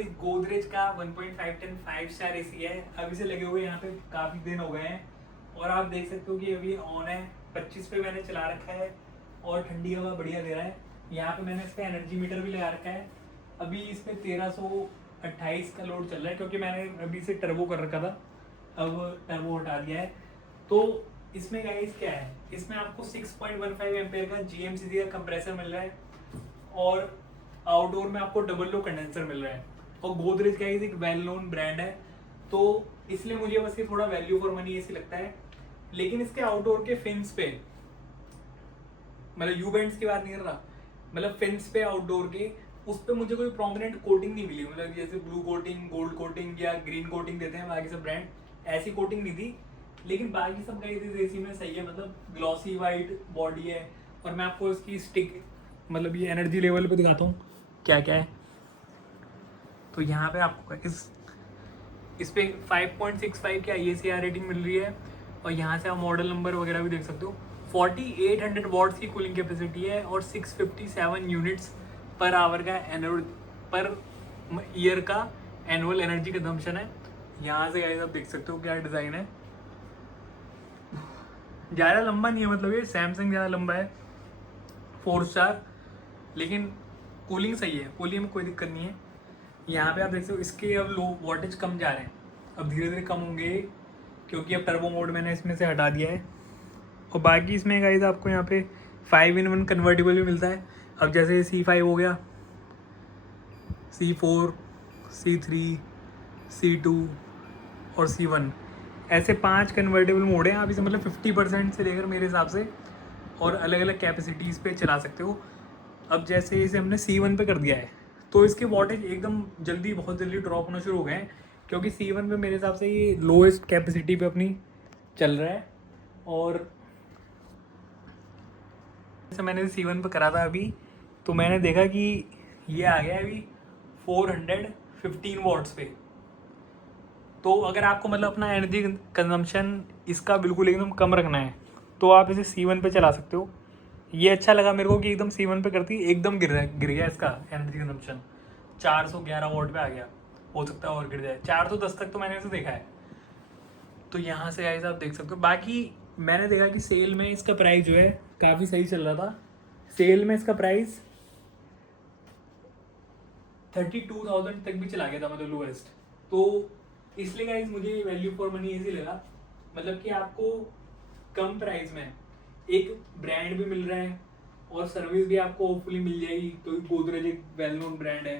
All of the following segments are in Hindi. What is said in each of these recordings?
गाइस गोदरेज का 1.5 टन 5 स्टार एसी है। अभी से लगे हुए यहाँ पे काफ़ी दिन हो गए हैं और आप देख सकते हो कि अभी ऑन है। 25 पे मैंने चला रखा है और ठंडी हवा बढ़िया दे रहा है। यहाँ पे मैंने इसका एनर्जी मीटर भी लगा रखा है। अभी इस पे 1328 का लोड चल रहा है क्योंकि मैंने अभी से टर्बो कर रखा था, अब टर्बो हटा दिया है। तो इसमें गाइस क्या है, इसमें आपको 6.15 एम्पेयर का GMCC का कंप्रेसर मिल रहा है और आउटडोर में आपको डबल लो कंडेंसर मिल रहा है। और गोदरेज का एक वेल नोन ब्रांड है, तो इसलिए मुझे बस ये थोड़ा वैल्यू फॉर मनी ऐसी लगता है। लेकिन इसके आउटडोर के फिन्स पे, मतलब यू बैंड्स की बात नहीं कर रहा, मतलब फिन्स पे आउटडोर के, उस पर मुझे कोई प्रोमिनेंट कोटिंग नहीं मिली। मतलब जैसे ब्लू कोटिंग, गोल्ड कोटिंग या ग्रीन कोटिंग देते हैं बाकी सब ब्रांड, ऐसी कोटिंग नहीं थी। लेकिन बाकी सब गाइस एसी में सही है, मतलब ग्लॉसी वाइट बॉडी है। और मैं आपको इसकी स्टिक, मतलब ये एनर्जी लेवल पे दिखाता हूँ क्या क्या है। तो यहाँ पे आपको इस पे 5.65 की IACR रेटिंग मिल रही है और यहाँ से आप मॉडल नंबर वगैरह भी देख सकते हो। 4800 वॉट्स की कूलिंग कैपेसिटी है और 657 यूनिट्स पर आवर का पर ईयर का एनुअल एनर्जी कंजम्पशन है। यहाँ से गाइस आप देख सकते हो क्या डिज़ाइन है। ज़्यादा लंबा नहीं है, मतलब ये सैमसंग ज़्यादा लंबा है 4 स्टार, लेकिन कूलिंग सही है, कूलिंग में कोई दिक्कत नहीं है। यहाँ पे आप देख सकते हो इसके अब लो वोल्टेज कम जा रहे हैं, अब धीरे धीरे कम होंगे क्योंकि अब टर्बो मोड मैंने इसमें से हटा दिया है। और बाकी इसमें गाइस आपको यहाँ पे 5-in-1 कन्वर्टेबल भी मिलता है। अब जैसे C5 हो गया, C4, C3, C2 और C1, ऐसे 5 कन्वर्टेबल मोड हैं। आप इसे मतलब 50% से लेकर मेरे हिसाब से और अलग अलग कैपेसिटीज़ पे चला सकते हो। अब जैसे इसे हमने C1 पे कर दिया है तो इसके वॉटेज एकदम जल्दी, बहुत जल्दी ड्रॉप होना शुरू हो गए हैं क्योंकि C1 पे मेरे हिसाब से ये लोएस्ट कैपेसिटी पे अपनी चल रहा है। और जैसे मैंने C1 पे करा था अभी, तो मैंने देखा कि ये आ गया अभी 415 वॉट्स पे। तो अगर आपको मतलब अपना एनर्जी कंजम्पशन इसका बिल्कुल एकदम कम रखना है तो आप इसे C1 पे चला सकते हो। ये अच्छा लगा मेरे को कि एकदम C1 पे करती एकदम गिर गया इसका एनर्जी कंजम्पशन, 411 वोल्ट पे आ गया। हो सकता है और गिर जाए, 410 तक तो मैंने इसे देखा है। तो यहाँ से गाइस आप देख सकते हो। बाकी मैंने देखा कि सेल में इसका प्राइस जो है काफ़ी सही चल रहा था। सेल में इसका प्राइस 32,000 तक भी चला गया था, मतलब लोएस्ट। तो इसलिए गाइस मुझे वैल्यू फॉर मनी ऐसे लगा, मतलब कि आपको कम प्राइस में एक ब्रांड भी मिल रहा है और सर्विस भी आपको होपफुली मिल जाएगी क्योंकि गोदरेज एक वेल नोन ब्रांड है।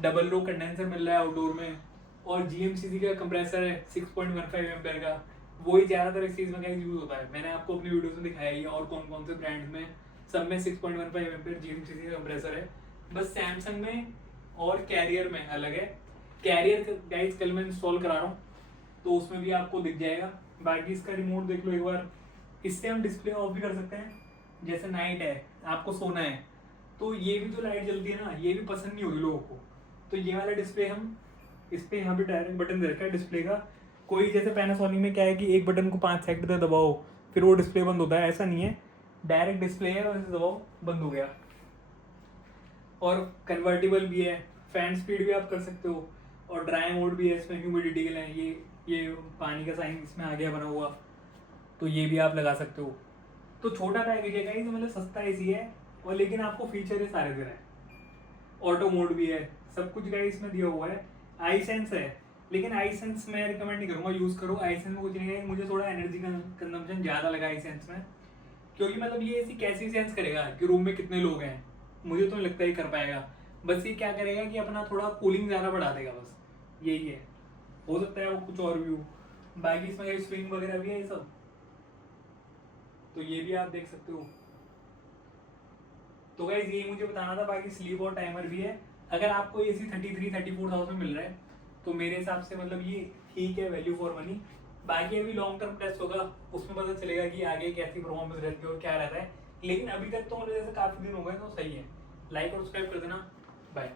डबल लो कंडेंसर मिल रहा है आउटडोर में और GMCC का कंप्रेसर है 6.15 एम्पेयर का। वही ज़्यादातर इस चीज़ में गाइस यूज़ होता है। मैंने आपको अपनी वीडियोस में दिखाया ही, और कौन कौन से ब्रांड में सब में 6.15 एम्पेयर GMCC का कंप्रेसर है। बस सैमसंग में और कैरियर में अलग है। कैरियर गाइस कल मैं इंस्टॉल करा रहा हूँ तो उसमें भी आपको दिख जाएगा। बाकी इसका रिमोट देख लो एक बार, इससे हम डिस्प्ले ऑफ भी कर सकते हैं। जैसे नाइट है, आपको सोना है, तो ये भी जो लाइट जलती है ना, ये भी पसंद नहीं होगी लोगों को। तो ये वाला डिस्प्ले हम इस पर यहाँ पे डायरेक्ट बटन दे रखा है डिस्प्ले का। कोई जैसे पैनासोनिक में क्या है कि एक बटन को 5 सेकंड तक दबाओ फिर वो डिस्प्ले बंद होता है, ऐसा नहीं है। डायरेक्ट डिस्प्ले है, वैसे दबाओ बंद हो गया। और कन्वर्टेबल भी है, फैन स्पीड भी आप कर सकते हो और ड्राई मोड भी है इसमें ह्यूमिडिटी के लिए। ये पानी का साइन इसमें आ गया बना हुआ, तो ये भी आप लगा सकते हो। तो छोटा पैकेज है गाइस, मतलब सस्ता एसी है और लेकिन आपको फीचर सारे दे रहा है। ऑटो मोड भी है, सब कुछ गाइस इसमें दिया हुआ है। आई सेंस है, लेकिन आई सेंस मैं रिकमेंड नहीं करूँगा यूज़ करो। आई सेंस में कुछ नहीं है, मुझे थोड़ा एनर्जी कंजम्पशन ज़्यादा लगा आई सेंस में, क्योंकि मतलब ये ऐसी कैसी सेंस करेगा कि रूम में कितने लोग हैं, मुझे तो नहीं लगता ही कर पाएगा। बस ये क्या करेगा कि अपना थोड़ा कूलिंग ज़्यादा बढ़ा देगा, बस यही है। हो सकता है वो कुछ और भी हो। बाकी इसमें स्विंग वगैरह भी है ये सब, तो ये भी आप देख सकते हो। तो गाइस ये मुझे बताना था। बाकी स्लीप और टाइमर भी है। अगर आपको एसी 33-34,000 मिल रहा है तो मेरे हिसाब से मतलब ये ठीक है, वैल्यू फॉर मनी। बाकी अभी लॉन्ग टर्म टेस्ट होगा, उसमें पता चलेगा कि आगे कैसी परफॉर्मेंस रहती है और क्या रहता है। लेकिन अभी तक तो मतलब जैसे काफ़ी दिन हो गए तो सही है। लाइक और सब्सक्राइब कर देना। बाय।